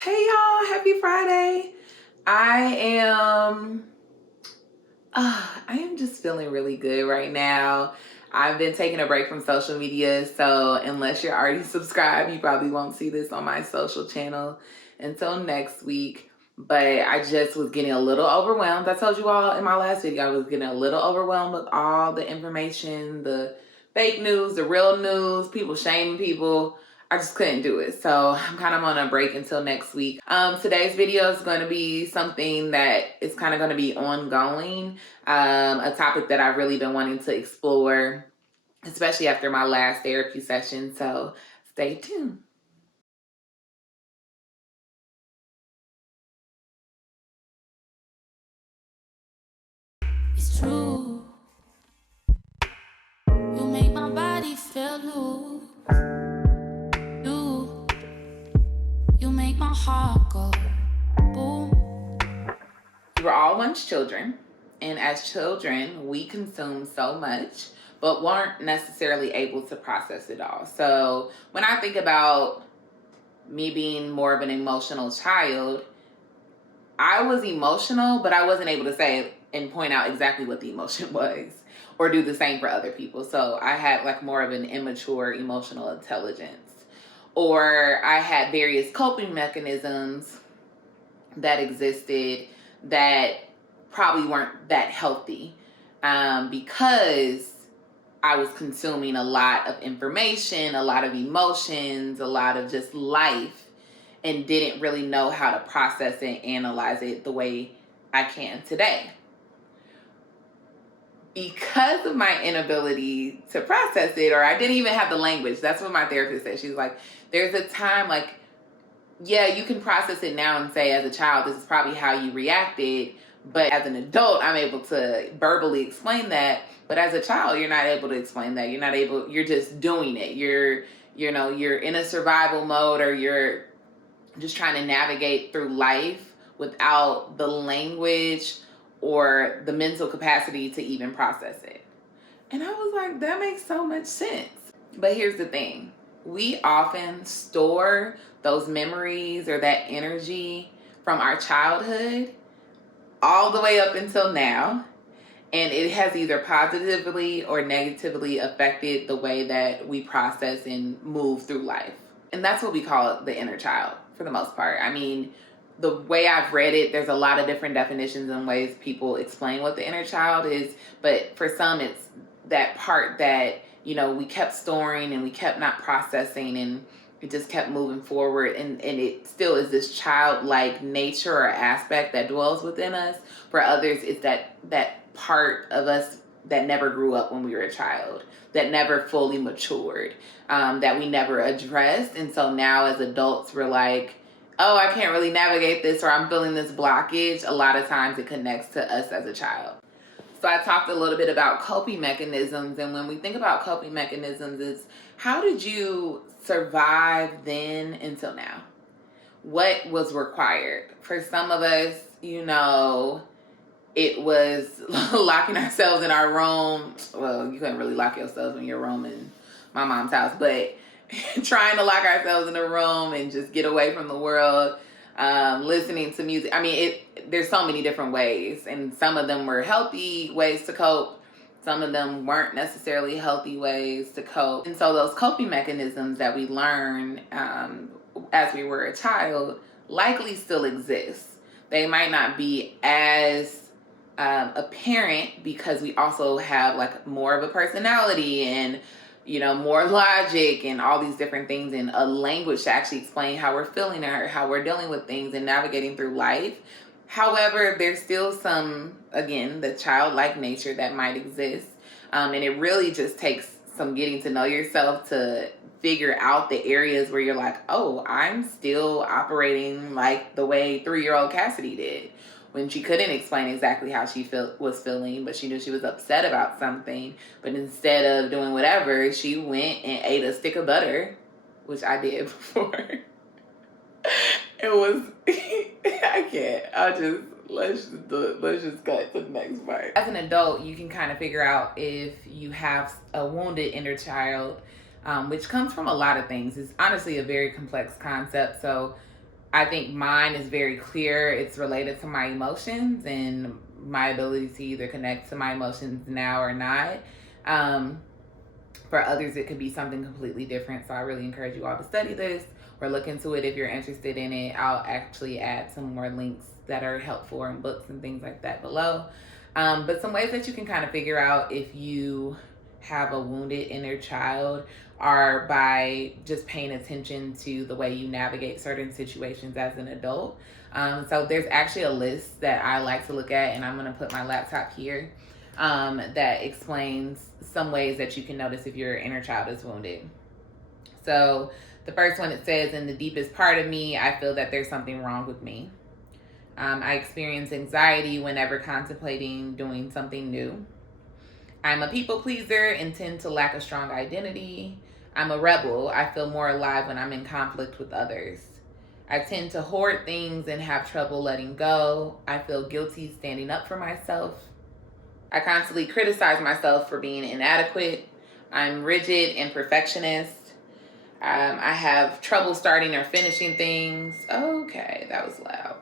Hey y'all, happy Friday. I am I am just feeling really good right now. I've been taking a break from social media, so unless you're already subscribed, you probably won't see this on my social channel until next week. But I just was getting a little overwhelmed. I told you all in my last video, I was getting a little overwhelmed with all the information, the fake news, the real news, people shaming people. I just couldn't do it. So I'm kind of on a break until next week. Today's video is going to be something that is kind of going to be ongoing, a topic that I've really been wanting to explore, especially after my last therapy session. So stay tuned. It's true. You make my body feel loose. You make my heart go boom. We were all once children, and as children, we consumed so much, but weren't necessarily able to process it all. So when I think about me being more of an emotional child, I was emotional, but I wasn't able to say and point out exactly what the emotion was or do the same for other people. So I had like more of an immature emotional intelligence, or I had various coping mechanisms that existed that probably weren't that healthy, because I was consuming a lot of information, a lot of emotions, a lot of just life, and didn't really know how to process it, analyze it the way I can today. Because of my inability to process it, or I didn't even have the language. That's what my therapist said. She's like, there's a time, like, yeah, you can process it now and say, as a child, this is probably how you reacted. But as an adult, I'm able to verbally explain that. But as a child, you're not able to explain that. You're just doing it. You're in a survival mode, or you're just trying to navigate through life without the language or the mental capacity to even process it. And I was like, that makes so much sense. But here's the thing. We often store those memories or that energy from our childhood all the way up until now. And it has either positively or negatively affected the way that we process and move through life. And that's what we call the inner child for the most part. I mean, the way I've read it, there's a lot of different definitions and ways people explain what the inner child is. But for some, it's that part that, we kept storing and we kept not processing, and it just kept moving forward. And it still is this childlike nature or aspect that dwells within us. For others, it's that part of us that never grew up when we were a child, that never fully matured, that we never addressed. And so now as adults, we're like, oh, I can't really navigate this, or I'm feeling this blockage. A lot of times it connects to us as a child. So I talked a little bit about coping mechanisms. And when we think about coping mechanisms, it's how did you survive then until now? What was required? For some of us, it was locking ourselves in our room. Well, you couldn't really lock yourself in your room in my mom's house, but trying to lock ourselves in a room and just get away from the world, listening to music. I mean, there's so many different ways, and some of them were healthy ways to cope. Some of them weren't necessarily healthy ways to cope. And so those coping mechanisms that we learn as we were a child likely still exist. They might not be as apparent, because we also have like more of a personality and more logic and all these different things, and a language to actually explain how we're feeling or how we're dealing with things and navigating through life. However, there's still some, again, the childlike nature that might exist. And it really just takes some getting to know yourself to figure out the areas where you're like, oh, I'm still operating like the way 3-year-old Cassidy did, when she couldn't explain exactly how she was feeling, but she knew she was upset about something. But instead of doing whatever, she went and ate a stick of butter, which I did before. It was, I can't. Let's just cut to the next part. As an adult, you can kind of figure out if you have a wounded inner child, which comes from a lot of things. It's honestly a very complex concept. So I think mine is very clear. It's related to my emotions and my ability to either connect to my emotions now or not. Um, for others, it could be something completely different. So I really encourage you all to study this or look into it if you're interested in it. I'll actually add some more links that are helpful in books and things like that below. But some ways that you can kind of figure out if you have a wounded inner child are by just paying attention to the way you navigate certain situations as an adult. So there's actually a list that I like to look at, and I'm going to put my laptop here, that explains some ways that you can notice if your inner child is wounded. So the first one, it says, in the deepest part of me, I feel that there's something wrong with me. I experience anxiety whenever contemplating doing something new. I'm a people pleaser and tend to lack a strong identity. I'm a rebel. I feel more alive when I'm in conflict with others. I tend to hoard things and have trouble letting go. I feel guilty standing up for myself. I constantly criticize myself for being inadequate. I'm rigid and perfectionist. I have trouble starting or finishing things. Okay, that was loud.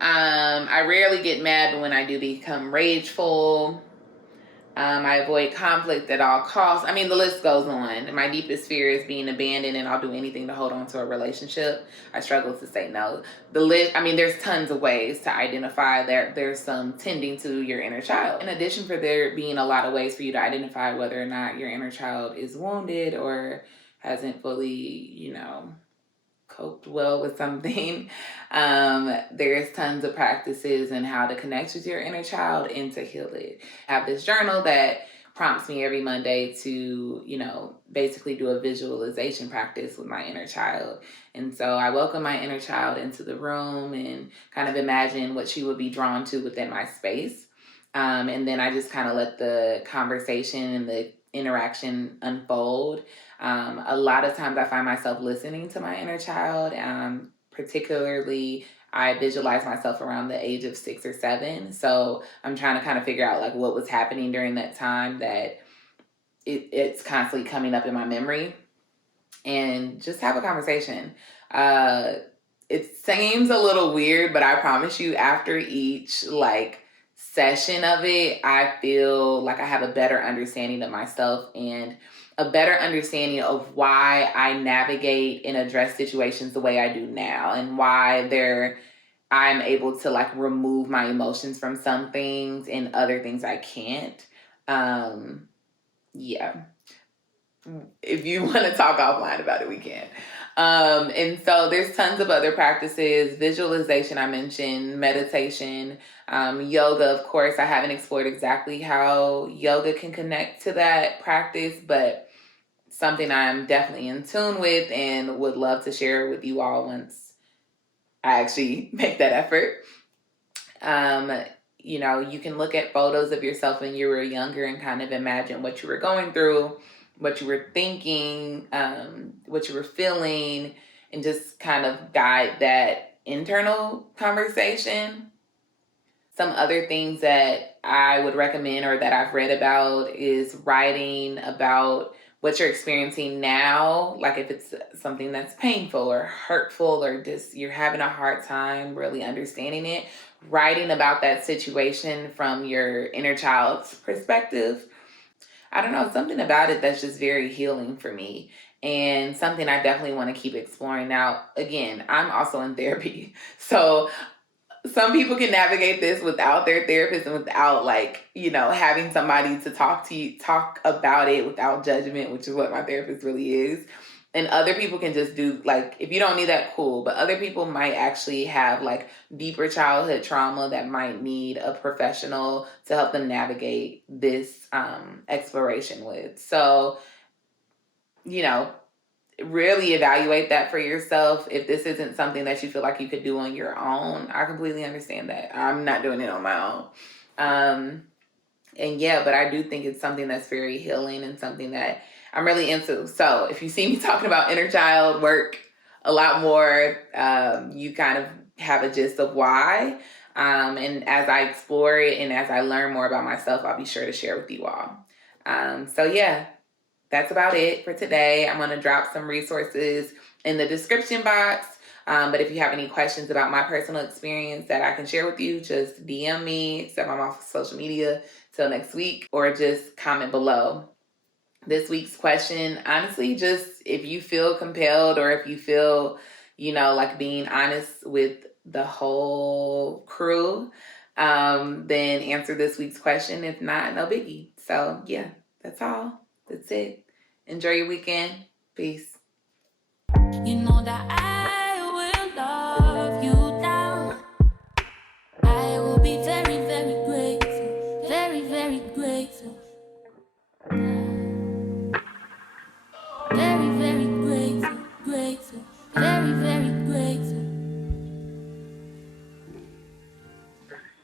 I rarely get mad, but when I do become rageful. I avoid conflict at all costs. I mean, the list goes on. My deepest fear is being abandoned, and I'll do anything to hold on to a relationship. I struggle to say no. The list, I mean, there's tons of ways to identify that there's some tending to your inner child. In addition, for there being a lot of ways for you to identify whether or not your inner child is wounded or hasn't fully, coped well with something. There's tons of practices and how to connect with your inner child and to heal it. I have this journal that prompts me every Monday to, basically do a visualization practice with my inner child. And so I welcome my inner child into the room and kind of imagine what she would be drawn to within my space. And then I just kind of let the conversation and the interaction unfold. A lot of times I find myself listening to my inner child. Particularly, I visualize myself around the age of 6 or 7. So I'm trying to kind of figure out like what was happening during that time that it's constantly coming up in my memory, and just have a conversation. It seems a little weird, but I promise you, after each session of it, I feel like I have a better understanding of myself and a better understanding of why I navigate and address situations the way I do now, and why I'm able to remove my emotions from some things and other things I can't. Yeah. If you want to talk offline about it, we can. And so there's tons of other practices. Visualization, I mentioned, meditation, yoga, of course. I haven't explored exactly how yoga can connect to that practice, but something I'm definitely in tune with and would love to share with you all once I actually make that effort. You can look at photos of yourself when you were younger and kind of imagine what you were going through, what you were thinking, what you were feeling, and just kind of guide that internal conversation. Some other things that I would recommend or that I've read about is writing about what you're experiencing now, like if it's something that's painful or hurtful or just you're having a hard time really understanding it, writing about that situation from your inner child's perspective. I don't know, something about it that's just very healing for me, and something I definitely want to keep exploring. Now, again, I'm also in therapy. So some people can navigate this without their therapist and without having somebody to talk about it without judgment, which is what my therapist really is. And other people can just do if you don't need that, cool. But other people might actually have deeper childhood trauma that might need a professional to help them navigate this exploration with. So, really evaluate that for yourself. If this isn't something that you feel like you could do on your own, I completely understand that. I'm not doing it on my own. But I do think it's something that's very healing and something that I'm really into. So if you see me talking about inner child work a lot more, you kind of have a gist of why. And as I explore it and as I learn more about myself, I'll be sure to share with you all. That's about it for today. I'm going to drop some resources in the description box. But if you have any questions about my personal experience that I can share with you, just DM me, except I'm off social media till next week, or just comment below. This week's question, honestly, just if you feel compelled or if you feel, like being honest with the whole crew, then answer this week's question. If not, no biggie. So yeah, that's all. That's it. Enjoy your weekend. Peace. You know that I will love you down. I will be very, very grateful, very, very grateful.